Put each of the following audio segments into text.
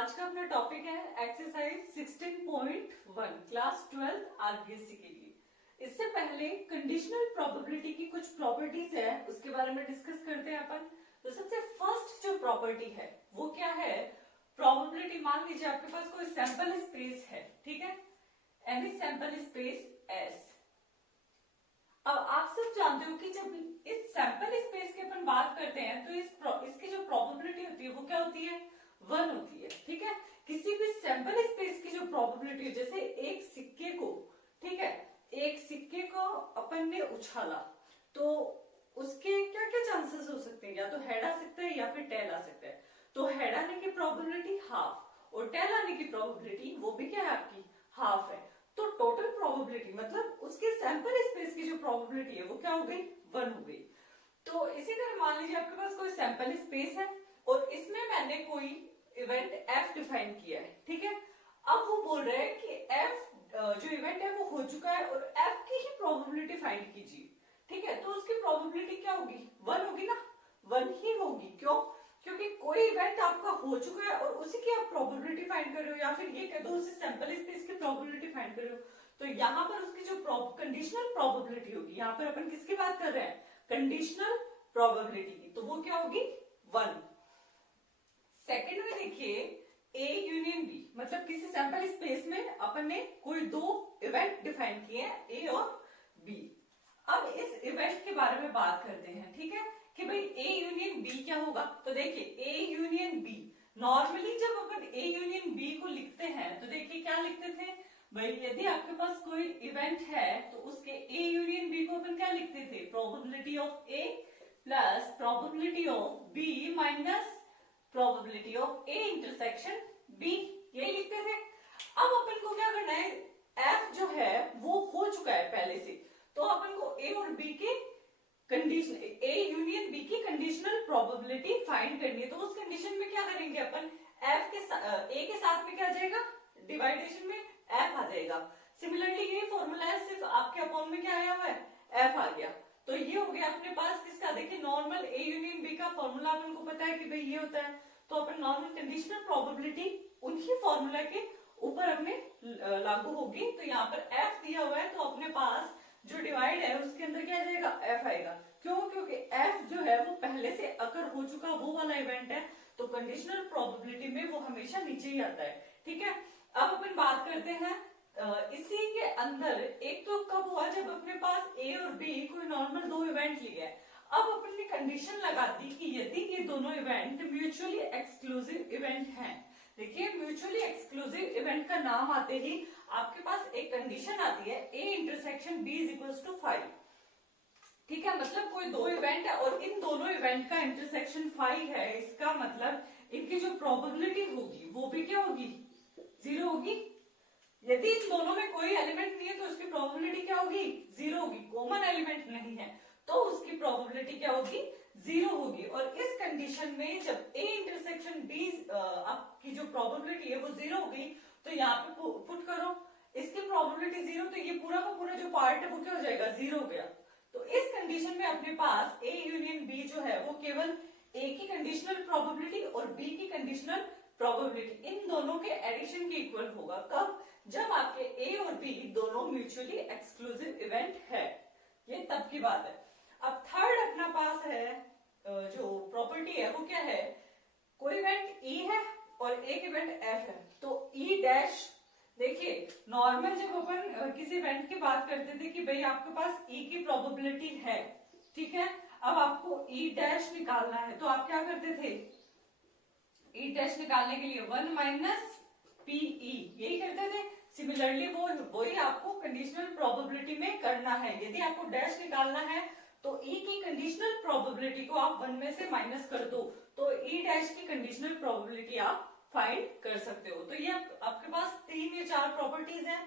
आज का अपना टॉपिक है एक्सरसाइज 16.1 क्लास 12 आरबीएससी के लिए। इससे पहले कंडीशनल प्रोबेबिलिटी की कुछ प्रॉपर्टीज है, उसके बारे में डिस्कस करते हैं अपन। तो सबसे फर्स्ट जो प्रॉपर्टी है वो क्या है, प्रोबेबिलिटी। मान लीजिए आपके पास कोई सैंपल स्पेस है, ठीक है, एनी सैंपल स्पेस एस। अब आप सब जानते हो कि जब इस सैंपल स्पेस की अपन बात करते हैं तो इसकी जो प्रोबेबिलिटी होती है वो क्या होती है, 1 होती है। ठीक है, किसी भी सैंपल स्पेस की जो प्रोबेबिलिटी है, जैसे एक सिक्के को, ठीक है, एक सिक्के को अपन ने उछाला तो उसके क्या क्या चांसेस हो सकते हैं, या तो हेड आ सकता है या फिर टेल आ सकता है। तो हेड आने की प्रोबेबिलिटी हाफ और टेल आने की प्रोबेबिलिटी वो भी क्या है आपकी, हाफ है। तो टोटल प्रोबेबिलिटी मतलब उसके सैंपल स्पेस की जो प्रोबेबिलिटी है वो क्या हो गई, 1 हो गई। तो इसी तरह मान लीजिए आपके पास कोई सैंपल स्पेस है और इसमें मैंने कोई इवेंट एफ डिफाइन किया है, ठीक है। अब वो बोल रहे हैं कि एफ जो इवेंट है वो हो चुका है और एफ की ही प्रोबेबिलिटी फाइंड कीजिए, ठीक है। तो उसकी प्रोबेबिलिटी क्या होगी, 1 होगी ना, 1 ही होगी। क्यों? क्योंकि कोई इवेंट आपका हो चुका है और उसी की आप प्रोबेबिलिटी फाइंड कर रहे हो, या फिर ये कह दो उसी सैंपल स्पेस की प्रोबेबिलिटी फाइंड कर रहे हो। तो यहाँ पर उसकी जो कंडीशनल प्रोबेबिलिटी होगी, यहाँ पर अपन किसकी बात कर रहे हैं, कंडीशनल प्रोबेबिलिटी की, तो वो क्या होगी, 1। सेकंड में देखिए ए यूनियन बी, मतलब किसी सैंपल स्पेस में अपन ने कोई दो इवेंट डिफाइन किए हैं, ए और बी। अब इस इवेंट के बारे में बात करते हैं, ठीक है, कि भाई ए यूनियन बी क्या होगा। तो देखिए ए यूनियन बी, नॉर्मली जब अपन ए यूनियन बी को लिखते हैं तो देखिए क्या लिखते थे भाई, यदि आपके पास कोई इवेंट है तो उसके ए यूनियन बी को अपन क्या लिखते थे, probability of A plus probability of B minus probability of A intersection B, यही लिखते थे। अब अपन को क्या करना है, एफ जो है वो हो चुका है पहले से, तो अपन को ए और बी के कंडीशन, ए यूनियन बी की कंडीशनल प्रोबेबिलिटी फाइंड करनी है। तो उस कंडीशन में क्या करेंगे अपन, एफ के ए के साथ में क्या आ जाएगा, डिवाइडेशन में एफ आ जाएगा। सिमिलरली ये फॉर्मूला है, सिर्फ आपके अपॉन में क्या आया हुआ है, एफ आ गया। तो ये हो गया अपने पास किसका, देखिए नॉर्मल ए यूनियन बी का फॉर्मूला अपन को पता है कि भाई ये होता है। तो अपन नॉर्मल कंडीशनल प्रोबेबिलिटी उन्हीं फॉर्मूला के ऊपर अपने लागू होगी। तो यहाँ पर एफ दिया हुआ है तो अपने पास जो डिवाइड है उसके अंदर क्या आ जाएगा, एफ आएगा। क्यों? क्योंकि एफ जो है वो पहले से अगर हो चुका वो वाला इवेंट है, तो कंडीशनल प्रोबेबिलिटी में वो हमेशा नीचे ही आता है, ठीक है। अब अपन बात करते हैं इसी के अंदर, एक तो कब हुआ जब अपने पास ए और बी कोई नॉर्मल दो इवेंट लिए है। अब अपन ने कंडीशन लगा दी कि यदि ये दोनों इवेंट म्यूचुअली एक्सक्लूसिव इवेंट हैं। देखिए म्यूचुअली एक्सक्लूसिव इवेंट का नाम आते ही आपके पास एक कंडीशन आती है, A intersection B is equal to 5, ठीक है। मतलब कोई दो इवेंट है और इन दोनों इवेंट का इंटरसेक्शन 5 है, इसका मतलब इनकी जो प्रोबेबिलिटी होगी वो भी क्या होगी, 0 होगी। यदि इन दोनों में कोई एलिमेंट नहीं है तो उसकी प्रोबेबिलिटी क्या होगी, 0 होगी। कॉमन एलिमेंट नहीं है तो उसकी प्रोबेबिलिटी क्या होगी, 0 होगी। और इस कंडीशन में जब ए इंटरसेक्शन बी आपकी जो प्रोबेबिलिटी है वो 0 होगी, तो यहाँ पे पुट करो इसकी प्रोबेबिलिटी 0, तो ये पूरा का पूरा जो पार्ट है वो क्या हो जाएगा, 0 हो गया। तो इस कंडीशन में अपने पास ए यूनियन बी जो है वो केवल ए की कंडीशनल प्रोबेबिलिटी और बी की कंडीशनल प्रोबेबिलिटी इन दोनों के एडिशन के इक्वल होगा। कब? जब आपके ए और बी दोनों म्यूचुअली एक्सक्लूसिव इवेंट है, ये तब की बात है। अब थर्ड अपना पास है जो प्रॉपर्टी है वो क्या है, कोई इवेंट ई है और एक इवेंट एफ है। तो ई डैश, देखिए नॉर्मल जब अपन किसी इवेंट की बात करते थे कि भाई आपके पास ई की प्रोबेबिलिटी है, ठीक है, अब आपको ई डैश निकालना है तो आप क्या करते थे, ई डैश निकालने के लिए 1 माइनस पीई, यही करते थे। सिमिलरली वही आपको कंडीशनल प्रोबेबिलिटी में करना है। यदि आपको डैश निकालना है तो ई की कंडीशनल प्रोबेबिलिटी को आप 1 में से माइनस कर दो, तो ई डैश की कंडीशनल प्रोबेबिलिटी आप फाइंड कर सकते हो। तो ये आपके पास 3 या 4 प्रॉपर्टीज हैं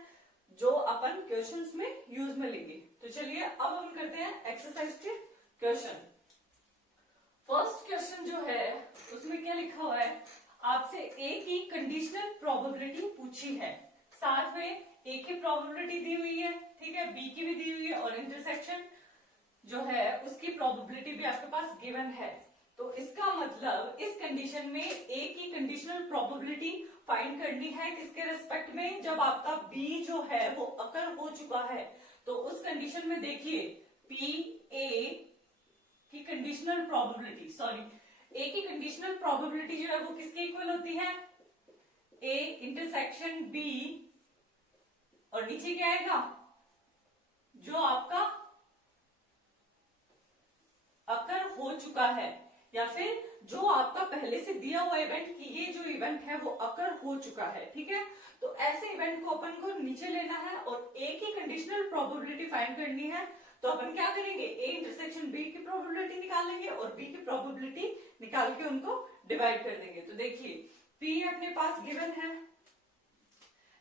जो अपन क्वेश्चंस में यूज में लेंगे। तो चलिए अब हम करते हैं एक्सरसाइज के क्वेश्चन। फर्स्ट क्वेश्चन जो है उसमें क्या लिखा हुआ है, आपसे ए की कंडीशनल प्रोबेबिलिटी पूछी है, साथ में ए की प्रोबेबिलिटी दी हुई है, ठीक है, बी की भी दी हुई है और इंटरसेक्शन जो है उसकी प्रोबेबिलिटी भी आपके पास गिवन है। तो इसका मतलब इस कंडीशन में ए की कंडीशनल प्रोबेबिलिटी फाइंड करनी है किसके रेस्पेक्ट में, जब आपका बी जो है वो अकर हो चुका है। तो उस कंडीशन में देखिए पी ए की कंडीशनल प्रोबेबिलिटी, सॉरी ए की कंडीशनल प्रोबेबिलिटी जो है वो किसके इक्वल होती है, ए इंटरसेक्शन बी, और नीचे क्या आएगा, जो आपका अकर हो चुका है, या फिर जो आपका पहले से दिया हुआ इवेंट कि ये जो इवेंट है वो अकर हो चुका है। ठीक है, तो ऐसे इवेंट को अपन को नीचे लेना है और ए की कंडीशनल प्रोबेबिलिटी फाइंड करनी है। तो अपन क्या करेंगे, ए इंटरसेक्शन बी की प्रोबेबिलिटी निकालेंगे और बी की प्रोबेबिलिटी निकाल के उनको डिवाइड कर देंगे। तो देखिए पी अपने पास गिवन है,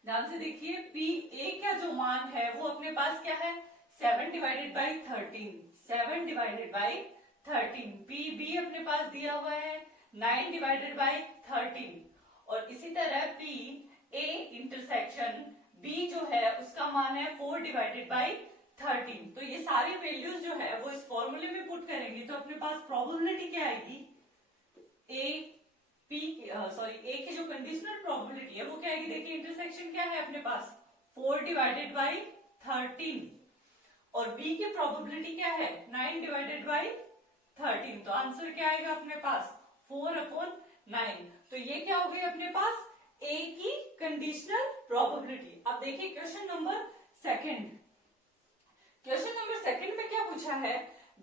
ध्यान से देखिए पी ए का जो मान है वो अपने पास क्या है, 7 divided by 13, 7 divided by 13। P B अपने पास दिया हुआ है 9 डिवाइडेड बाई 13, और इसी तरह पी ए इंटरसेक्शन बी जो है उसका मान है 4 डिवाइडेड बाई 13। तो ये सारे वैल्यूज जो है वो इस फॉर्मूले में पुट करेंगे तो अपने पास प्रोबेबिलिटी क्या आएगी, ए पी सॉरी ए की जो कंडीशनल प्रोबेबिलिटी है वो क्या आएगी, देखिए इंटरसेक्शन क्या है अपने पास 4 डिवाइडेड बाई 13, और बी की प्रोबेबिलिटी क्या है 9 डिवाइडेड बाई 13। तो आंसर क्या आएगा अपने पास 4/9। तो ये क्या हो गई अपने पास ए की कंडीशनल प्रोबेबिलिटी। अब देखिए question number second, question number second में क्या पूछा है,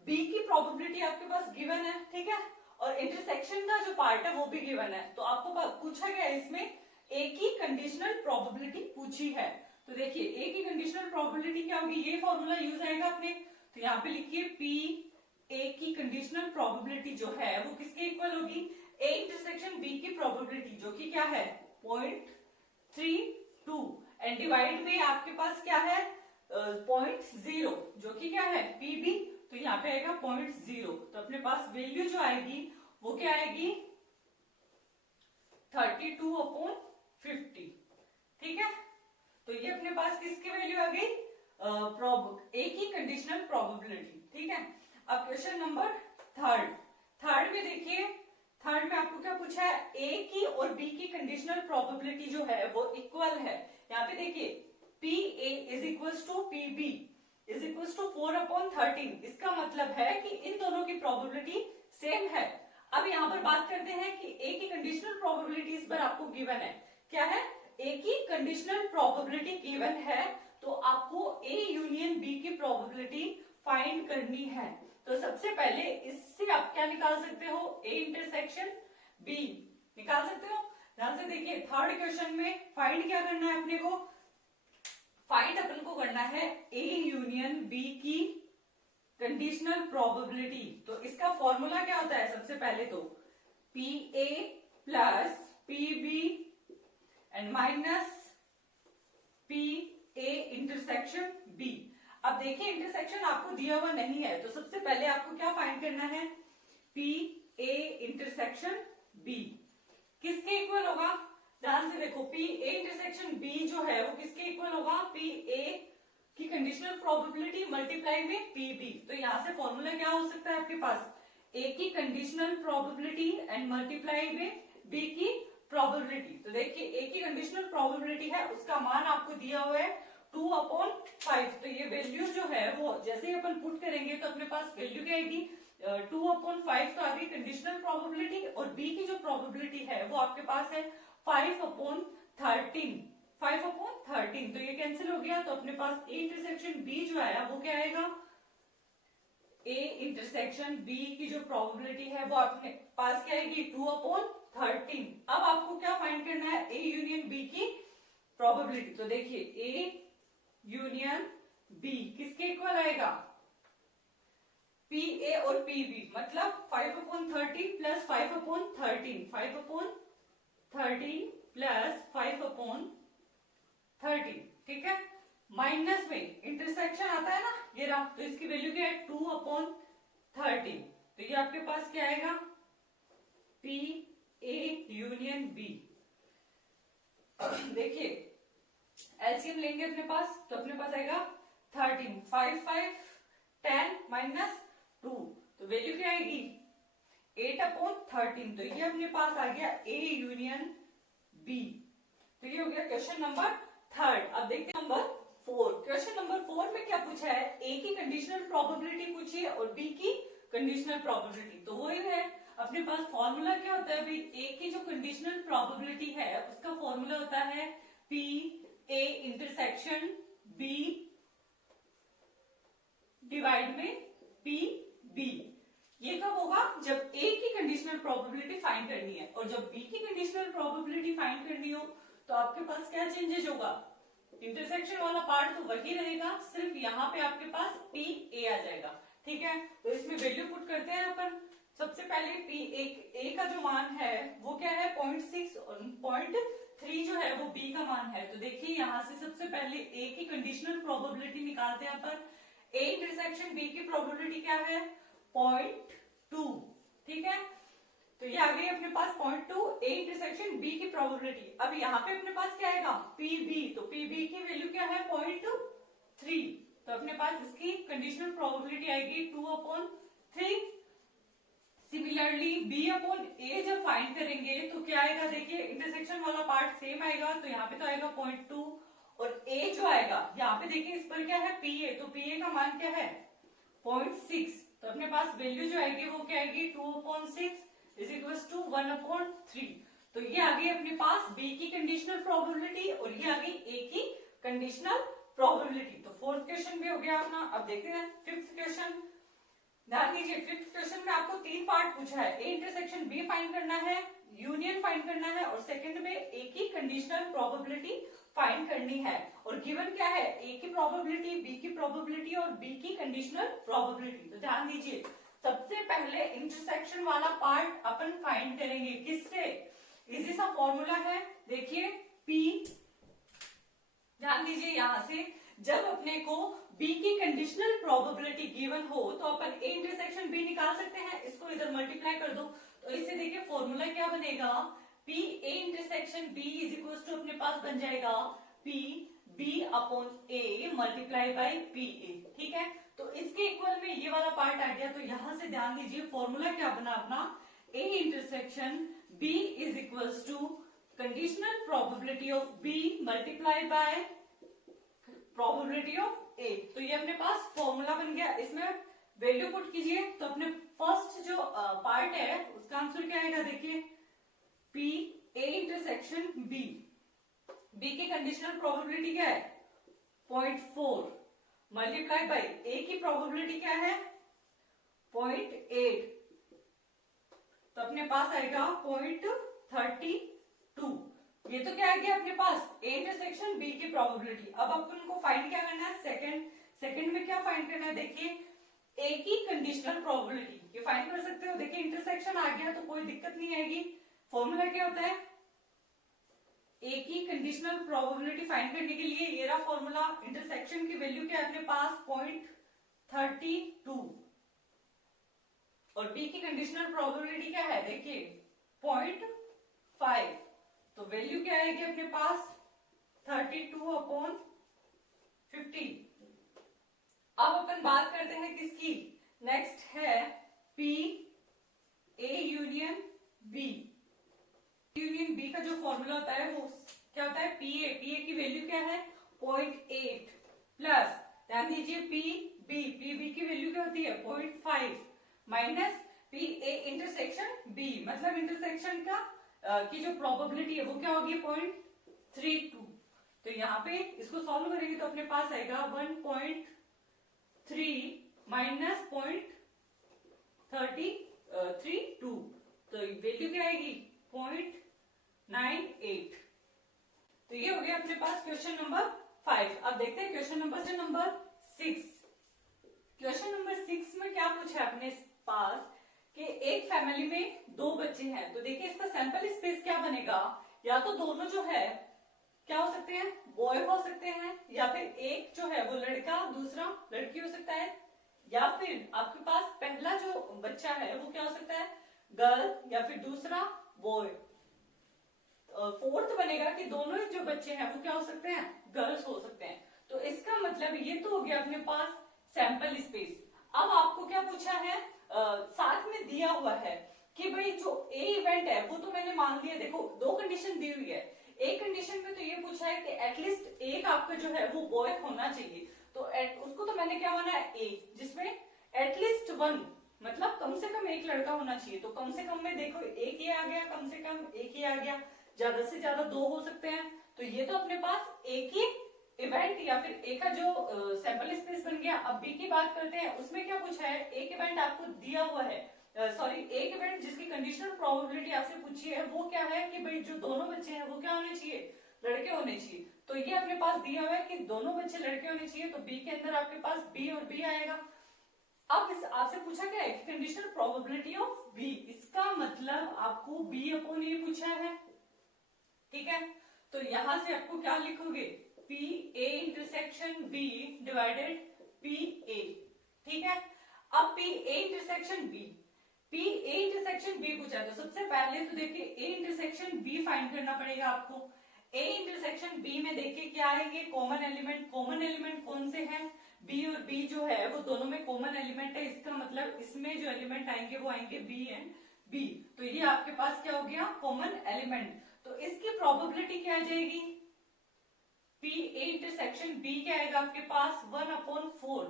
बी की प्रोबेबिलिटी आपके पास गिवन है, ठीक है, और इंटरसेक्शन का जो पार्ट है वो भी गिवन है। तो आपको पूछा गया इसमें ए की कंडीशनल प्रोबेबिलिटी पूछी है। तो देखिए ए की कंडीशनल प्रोबेबिलिटी क्या होगी, ये फॉर्मूला यूज आएगा अपने, तो यहाँ पे लिखिए पी ए की कंडीशनल प्रोबेबिलिटी जो है वो किसके इक्वल होगी, ए इंटरसेक्शन बी की प्रोबेबिलिटी जो कि क्या है 0.32, एंड डिवाइड में आपके पास क्या है 0.0 जो कि क्या है पी बी, तो यहाँ पे आएगा 0.0। तो अपने पास वैल्यू जो आएगी वो क्या आएगी 32/50। ठीक है, तो ये अपने पास किसकी वैल्यू आ गई, ए की कंडीशनल प्रोबेबिलिटी। ठीक है, अब क्वेश्चन नंबर थर्ड में देखिए, थर्ड में आपको क्या पूछा है, ए की और बी की कंडीशनल प्रोबेबिलिटी जो है वो इक्वल है। यहाँ पे देखिए P A is equal to P B is equal to 4/13। इसका मतलब है कि इन दोनों की प्रोबेबिलिटी सेम है। अब यहाँ पर बात करते हैं कि ए की कंडीशनल प्रोबेबिलिटी इस बार आपको गिवन है, क्या है, ए की कंडीशनल प्रोबेबिलिटी गिवन है, तो आपको ए यूनियन बी की प्रोबेबिलिटी फाइंड करनी है। तो सबसे पहले इससे आप क्या निकाल सकते हो, ए इंटरसेक्शन बी निकाल सकते हो। ध्यान से देखिए थर्ड क्वेश्चन में फाइंड क्या करना है अपने को, फाइंड अपन को करना है ए यूनियन बी की कंडीशनल प्रोबेबिलिटी। तो इसका फॉर्मूला क्या होता है, सबसे पहले तो P A plus P B and minus P A intersection B. अब देखिए इंटरसेक्शन आपको दिया हुआ नहीं है, तो सबसे पहले आपको क्या फाइंड करना है, पी ए इंटरसेक्शन बी किसके इक्वल होगा, ध्यान से देखो पी ए इंटरसेक्शन बी जो है वो किसके इक्वल होगा, पी ए की कंडीशनल प्रोबेबिलिटी मल्टीप्लाई में पी बी। तो यहाँ से फॉर्मूला क्या हो सकता है आपके पास, ए की कंडीशनल प्रोबेबिलिटी एंड मल्टीप्लाई में बी की प्रोबेबिलिटी। तो देखिए ए की कंडीशनल प्रोबेबिलिटी है, उसका मान आपको दिया हुआ है 2/5। तो ये वैल्यू जो है वो जैसे ही अपन पुट करेंगे तो अपने पास वैल्यू क्या आएगी 2/5 तो आ गई कंडीशनल प्रोबेबिलिटी, और बी की जो प्रोबेबिलिटी है वो आपके पास है 5/13, 5/13। तो ये कैंसिल हो गया, तो अपने पास ए इंटरसेक्शन बी जो आया वो क्या आएगा, ए इंटरसेक्शन बी की जो प्रोबेबिलिटी है वो अपने पास क्या आएगी 2/13। अब आपको क्या फाइंड करना है, ए यूनियन बी की प्रोबेबिलिटी। तो देखिए ए यूनियन बी किसके इक्वल आएगा, पी ए और पी बी, मतलब 5/13 प्लस 5/13, 5/13 प्लस 5/13। ठीक है, माइनस में इंटरसेक्शन आता है ना, ये रहा, तो इसकी वैल्यू क्या है 2/13। तो ये आपके पास क्या आएगा, पी ए यूनियन बी। देखिए एलसीएम लेंगे अपने पास, तो अपने पास आएगा 13, 5 5 10 माइनस 2, तो वैल्यू क्या आएगी 8/13। तो ये अपने पास आ गया A यूनियन B। तो ये हो गया क्वेश्चन नंबर 3। अब देखते हैं नंबर 4। क्वेश्चन नंबर 4 में क्या पूछा है, A की कंडीशनल प्रोबेबिलिटी पूछी है और B की कंडीशनल प्रोबेबिलिटी। तो वही है अपने पास फॉर्मूला क्या होता है भाई, A की जो कंडीशनल प्रोबेबिलिटी है उसका फॉर्मूला होता है P A intersection B divide में P B। ये कब होगा, जब A की कंडीशनल प्रोबेबिलिटी फाइंड करनी है, और जब B की कंडीशनल प्रोबेबिलिटी फाइंड करनी हो तो आपके पास क्या चेंजेस होगा, इंटरसेक्शन वाला पार्ट तो वही रहेगा, सिर्फ यहाँ पे आपके पास P A आ जाएगा। ठीक है, तो इसमें वैल्यू पुट करते हैं अपन। सबसे पहले P A का जो मान है वो क्या है 0.6 और 0.3 जो है वो B का मान है। तो देखिए यहाँ से सबसे पहले A की कंडीशनल प्रोबेबिलिटी निकालते हैं अपन। A इंटरसेक्शन B की प्रोबेबिलिटी क्या है 0.2। ठीक है, तो ये आ गई अपने पास 0.2 A इंटरसेक्शन B की प्रोबेबिलिटी। अब यहाँ पे अपने पास क्या आएगा PB, तो PB की वैल्यू क्या है 0.3। तो अपने पास इसकी कंडीशनल प्रोबेबिलिटी आएगी 2/3। सिमिलरली B/A जब फाइंड करेंगे तो क्या आएगा, देखिए इंटरसेक्शन वाला पार्ट सेम आएगा, तो यहाँ पे तो आएगा 0.2 और A जो आएगा यहाँ पे देखिए इस पर क्या है PA, तो PA का मान क्या है 0.6। तो अपने पास वैल्यू जो आएगी वो क्या आएगी 2/6 इज इक्वल टू 1/3। तो ये आ गई अपने पास B की कंडीशनल प्रोबेबिलिटी और ये आ गई A की कंडीशनल प्रोबेबिलिटी। तो 4th क्वेश्चन भी हो गया अपना। अब देखते हैं 5th क्वेश्चन। ध्यान दीजिए 5th क्वेश्चन में आपको 3 पार्ट पूछा है, A इंटरसेक्शन B फाइंड करना है, यूनियन फाइंड करना है और सेकंड में A की कंडीशनल प्रोबेबिलिटी फाइंड करनी है। और गिवन क्या है A की प्रोबेबिलिटी, B की प्रोबेबिलिटी और B की कंडीशनल प्रोबेबिलिटी। तो ध्यान दीजिए सबसे पहले इंटरसेक्शन वाला पार्ट अपन फाइंड करेंगे किससे, इजी सा फॉर्मूला है, देखिए P। ध्यान दीजिए यहां से जब अपने को B की कंडीशनल प्रोबेबिलिटी गिवन हो तो अपन A इंटरसेक्शन B निकाल सकते हैं, इसको इधर मल्टीप्लाई कर दो। तो इससे देखिए फॉर्मूला क्या बनेगा, P A intersection B is equal to अपने पास बन जाएगा P B/A multiply by PA। ठीक है, तो इसके इक्वल में ये वाला पार्ट आ गया। तो यहां से ध्यान दीजिए फॉर्मूला क्या बना अपना, A intersection B is equal to conditional probability of B multiply by probability of A। तो ये अपने पास फॉर्मूला बन गया, इसमें वैल्यू पुट कीजिए। तो अपने फर्स्ट जो पार्ट है उसका आंसर क्या आएगा, देखिए P A intersection B, B की कंडीशनल प्रोबेबिलिटी क्या है 0.4 मल्टीप्लाई बाई A की प्रोबेबिलिटी क्या है 0.8। तो अपने पास आएगा 0.32। ये तो क्या आ गया अपने पास A इंटरसेक्शन B की प्रोबेबिलिटी। अब अपन को फाइंड क्या करना है, सेकंड में क्या फाइंड करना है, देखिए A की कंडीशनल प्रोबेबिलिटी ये फाइंड कर सकते हो। देखिए इंटरसेक्शन आ गया तो कोई दिक्कत नहीं आएगी। फॉर्मूला क्या होता है, A की कंडीशनल प्रोबेबिलिटी फाइंड करने के लिए ये रहा फॉर्मूला। इंटरसेक्शन की वैल्यू क्या है अपने पास 0.32 और B की कंडीशनल प्रोबेबिलिटी क्या है, देखिए 0.5। तो वैल्यू क्या आएगी अपने पास 32/50। अब अपन बात करते हैं किसकी, नेक्स्ट है P A union B। Union B का जो फॉर्मूला होता है वो क्या होता है PA की वैल्यू क्या है 0.8 प्लस ध्यान दीजिए PB की वैल्यू क्या होती है 0.5 माइनस PA इंटरसेक्शन B, मतलब इंटरसेक्शन का की जो प्रोबेबिलिटी है वो क्या होगी 0.32। तो यहाँ पे इसको सॉल्व करेंगे तो अपने पास आएगा 1.3 माइनस 0.32। तो वैल्यू क्या आएगी 0.98। तो ये हो गया अपने पास क्वेश्चन नंबर 5। अब देखते हैं क्वेश्चन नंबर 6। क्वेश्चन नंबर 6 में क्या पूछा है अपने पास कि एक फैमिली में 2 बच्चे हैं। तो देखिए इसका सैंपल स्पेस क्या बनेगा, या तो दोनों जो है क्या हो सकते हैं बॉय हो सकते हैं, या फिर एक जो है वो लड़का दूसरा लड़की हो सकता है, या फिर आपके पास पहला जो बच्चा है वो क्या हो सकता है गर्ल या फिर दूसरा बॉय। फोर्थ बनेगा कि दोनों जो बच्चे हैं वो क्या हो सकते हैं गर्ल्स हो सकते हैं। तो इसका मतलब ये तो हो गया अपने पास सैंपल स्पेस। अब आपको क्या पूछा है साथ में दिया हुआ है कि भाई जो ए इवेंट है वो तो मैंने मान लिया, देखो दो कंडीशन दी हुई है। एक कंडीशन में तो ये पूछा है कि एटलीस्ट एक आपका जो है वो बॉय होना चाहिए, तो उसको तो मैंने क्या माना है ए, जिसमें एटलीस्ट वन मतलब कम से कम एक लड़का होना चाहिए। तो कम से कम में देखो एक ही आ गया, कम से कम एक ही आ गया, ज्यादा से ज्यादा दो हो सकते हैं। तो ये तो अपने पास एक ही इवेंट या फिर एक का जो सैंपल स्पेस बन गया। अब बी की बात करते हैं, उसमें क्या पूछा है, एक इवेंट आपको दिया हुआ है, सॉरी एक इवेंट जिसकी कंडीशनल प्रोबेबिलिटी आपसे पूछी है वो क्या है कि भाई जो दोनों बच्चे हैं वो क्या होने चाहिए, लड़के होने चाहिए। तो ये अपने पास दिया हुआ है कि दोनों बच्चे लड़के होने चाहिए, तो बी के अंदर आपके पास बी और बी आएगा। अब इस आपसे पूछा क्या है, कंडीशनल प्रोबेबिलिटी ऑफ बी, इसका मतलब आपको बी अपॉन ए पूछा है, ठीक है। तो यहां से आपको क्या लिखोगे, P A intersection B divided P A, ठीक है। अब P A intersection B, P A intersection B पूछा है, तो सबसे पहले तो देखिए ए इंटरसेक्शन बी फाइंड करना पड़ेगा आपको। ए इंटरसेक्शन बी में देखिए क्या आएंगे, कॉमन एलिमेंट, कॉमन एलिमेंट कौन से हैं, बी और बी जो है वो दोनों में कॉमन एलिमेंट है, इसका मतलब इसमें जो एलिमेंट आएंगे वो आएंगे बी एंड बी। तो ये आपके पास क्या हो गया, कॉमन एलिमेंट। तो इसकी प्रोबेबिलिटी क्या आ जाएगी, पी ए इंटरसेक्शन बी क्या आएगा आपके पास 1/4।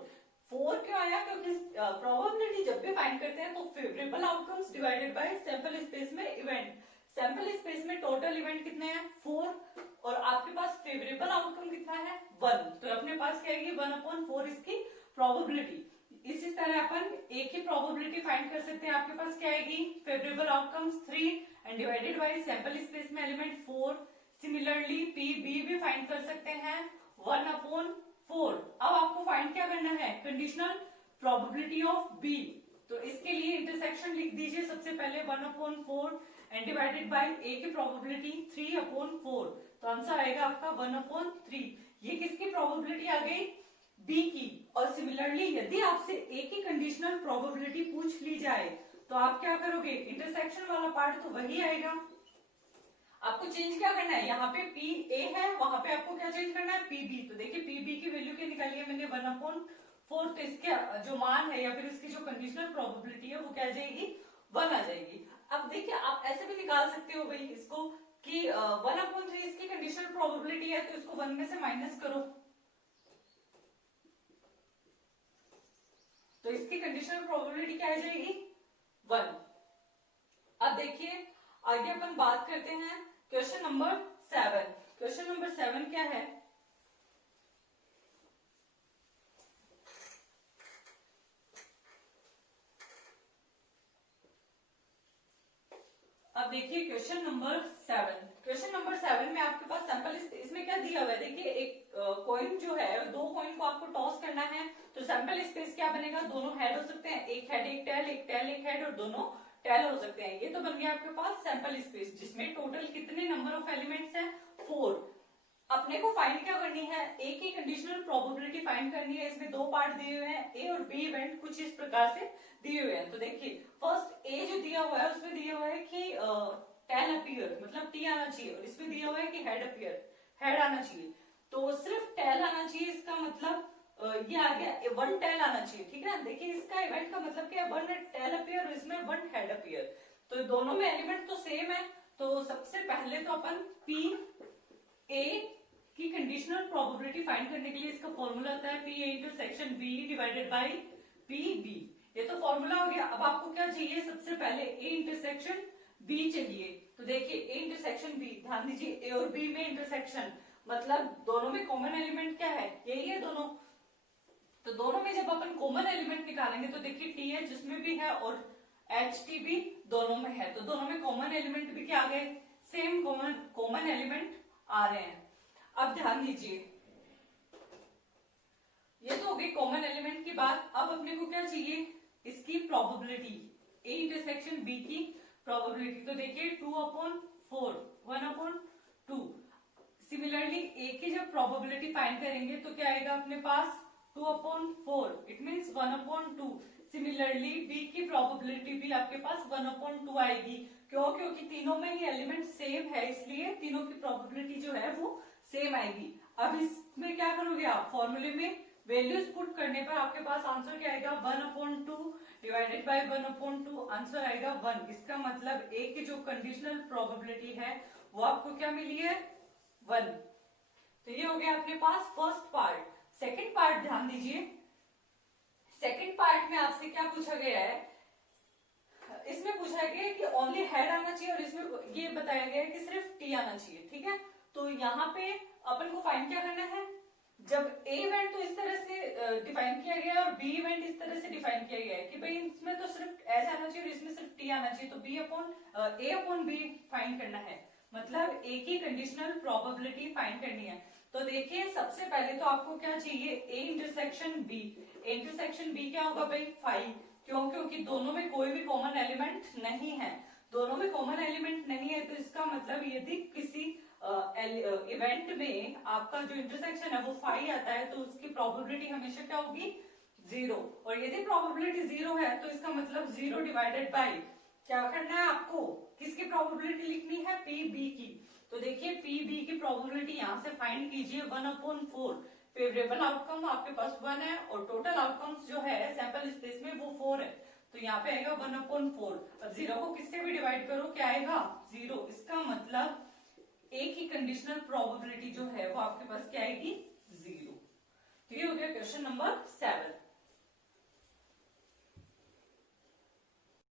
4 क्यों आया, क्योंकि प्रोबेबिलिटी जब भी फाइंड करते हैं तो favourable outcomes divided by sample space में इवेंट, सैंपल स्पेस में टोटल इवेंट कितने हैं 4 और आपके पास फेवरेबल आउटकम कितना है 1, तो अपने पास क्या आएगी 1/4 इसकी प्रोबेबिलिटी। इसी तरह अपन एक ही प्रोबेबिलिटी फाइंड कर सकते हैं, आपके पास क्या आएगी, favourable outcomes 3 and divided by sample space में एलिमेंट 4। सिमिलरली पी बी भी फाइंड कर सकते हैं 1/4। अब आपको फाइंड क्या करना है, कंडीशनल प्रोबेबिलिटी ऑफ बी। तो इसके लिए इंटरसेक्शन लिख दीजिए सबसे पहले 1/4 एंड डिवाइडेड बाय ए की प्रोबेबिलिटी 3/4, तो आंसर आएगा आपका 1/3। ये किसकी प्रोबेबिलिटी आ गई, बी की। और सिमिलरली यदि आपसे ए की कंडीशनल प्रोबेबिलिटी पूछ ली जाए तो आप क्या करोगे, इंटरसेक्शन वाला पार्ट तो वही आएगा, आपको चेंज क्या करना है, यहाँ पे पी ए है वहां पे आपको क्या चेंज करना है पी बी। तो देखिए पी बी की वैल्यू क्या निकाली है मैंने 1/4, तो इसके जो मान है या फिर इसकी जो कंडीशनल प्रोबेबिलिटी है वो क्या आ जाएगी 1 आ जाएगी। अब देखिए आप ऐसे भी निकाल सकते हो भाई इसको कि 1/3 इसकी कंडीशनल प्रोबेबिलिटी है तो इसको 1 में से माइनस करो, तो इसकी कंडीशनल प्रोबेबिलिटी क्या आ जाएगी 1। अब देखिए आगे अपन बात करते हैं क्वेश्चन नंबर 7। क्वेश्चन नंबर 7 क्या है, अब देखिए क्वेश्चन नंबर 7। क्वेश्चन नंबर 7 में आपके पास सैंपल इसमें क्या दिया हुआ है, देखिए एक कॉइन जो है दो कॉइन को आपको टॉस करना है, तो सैंपल स्पेस क्या बनेगा, दोनों हेड हो सकते हैं, एक हेड एक टेल, एक टेल एक हेड और दोनों टेल हो सकते हैं। ये तो बन गया आपके पास सैंपल स्पेस जिसमें टोटल कितने नंबर ऑफ एलिमेंट्स हैं 4। अपने को फाइंड क्या करनी है, ए की कंडीशनल प्रोबेबिलिटी फाइंड करनी है। इसमें दो पार्ट दिए हुए हैं, ए और बी इवेंट कुछ इस प्रकार से दिए हुए हैं। तो देखिए फर्स्ट ए जो दिया हुआ है उसमें दिया हुआ है कि टेल अपीयर मतलब टी आना चाहिए, और इसमें दिया हुआ है कि हेड अपीयर हेड आना चाहिए। तो सिर्फ टेल आना चाहिए, इसका मतलब ये आ गया 1 टेल आना चाहिए, ठीक है। देखिए इसका इवेंट का मतलब क्या है 1 टेल अपीयर और इसमें 1 हेड अपीयर, तो दोनों में एलिमेंट तो सेम है। तो सबसे पहले तो अपन पी ए की कंडीशनल प्रोबेबिलिटी फाइंड करने के लिए इसका फॉर्मूला होता है P A intersection B divided by P B, ये तो फॉर्मूला हो गया। अब आपको क्या चाहिए, सबसे पहले ए इंटरसेक्शन बी चाहिए। तो देखिए ए इंटरसेक्शन बी, ध्यान दीजिए ए और बी में इंटरसेक्शन मतलब दोनों में कॉमन एलिमेंट क्या है, यही है दोनों। तो दोनों में जब अपन कॉमन एलिमेंट निकालेंगे तो देखिए टी एच जिसमें भी है और एच टी भी दोनों में है, तो दोनों में कॉमन एलिमेंट भी क्या आ गए, सेम कॉमन एलिमेंट आ रहे हैं। अब ध्यान दीजिए ये तो हो गई कॉमन एलिमेंट की बात। अब अपने को क्या चाहिए, इसकी प्रोबेबिलिटी, ए इंटरसेक्शन बी की प्रोबेबिलिटी। तो देखिए 2/4 1/2। सिमिलरली ए की जब प्रोबेबिलिटी फाइंड करेंगे तो क्या आएगा अपने पास 2/4, इट मींस 1/2। सिमिलरली बी की प्रोबेबिलिटी भी आपके पास 1/2 आएगी, क्यों, क्योंकि तीनों में ही एलिमेंट सेम है इसलिए तीनों की प्रोबेबिलिटी जो है वो सेम आएगी। अब इसमें क्या करोगे आप, फॉर्मूले में वैल्यूज पुट करने पर आपके पास आंसर क्या आएगा 1/2 डिवाइडेड बाय 1/2 आंसर आएगा 1। इसका मतलब ए की जो कंडीशनल प्रोबेबिलिटी है वो आपको क्या मिली है 1। तो ये हो गया अपने पास फर्स्ट पार्ट। सेकंड पार्ट ध्यान दीजिए, सेकंड पार्ट में आपसे क्या पूछा गया है, इसमें पूछा गया है कि ओनली हेड आना चाहिए और इसमें ये बताया गया है कि सिर्फ टी आना चाहिए। ठीक है, तो यहाँ पे अपन को फाइंड क्या करना है, जब ए इवेंट तो इस तरह से डिफाइन किया गया है और बी इवेंट इस तरह से डिफाइन किया गया है कि भाई इसमें तो सिर्फ एच आना चाहिए और इसमें सिर्फ टी आना चाहिए, तो बी अपॉन ए अपॉन बी फाइंड करना है, मतलब ए की कंडीशनल प्रोबेबिलिटी फाइंड करनी है। तो देखिए सबसे पहले तो आपको क्या चाहिए, A intersection B. A intersection B क्या होगा भाई 5, क्यों, क्योंकि दोनों में कोई भी कॉमन एलिमेंट नहीं है, दोनों में कॉमन एलिमेंट नहीं है, तो इसका मतलब यदि किसी इवेंट में आपका जो इंटरसेक्शन है वो 5 आता है तो उसकी प्रोबेबिलिटी हमेशा क्या होगी 0, और यदि प्रोबेबिलिटी 0 है तो इसका मतलब 0 डिवाइडेड बाय क्या करना है आपको, किसकी प्रोबेबिलिटी लिखनी है पी बी की। तो देखिए पी बी की प्रोबेबिलिटी यहाँ से फाइंड कीजिए 1/4। फेवरेबल आउटकम आपके पास 1 है और टोटल आउटकम्स जो है सैंपल स्पेस में वो 4 है, तो यहाँ पे आएगा 1/4। अब 0 को किससे भी डिवाइड करो क्या आएगा 0। इसका मतलब ए की कंडीशनल प्रोबेबिलिटी जो है वो आपके पास क्या आएगी 0। तो ये हो गया क्वेश्चन नंबर 7।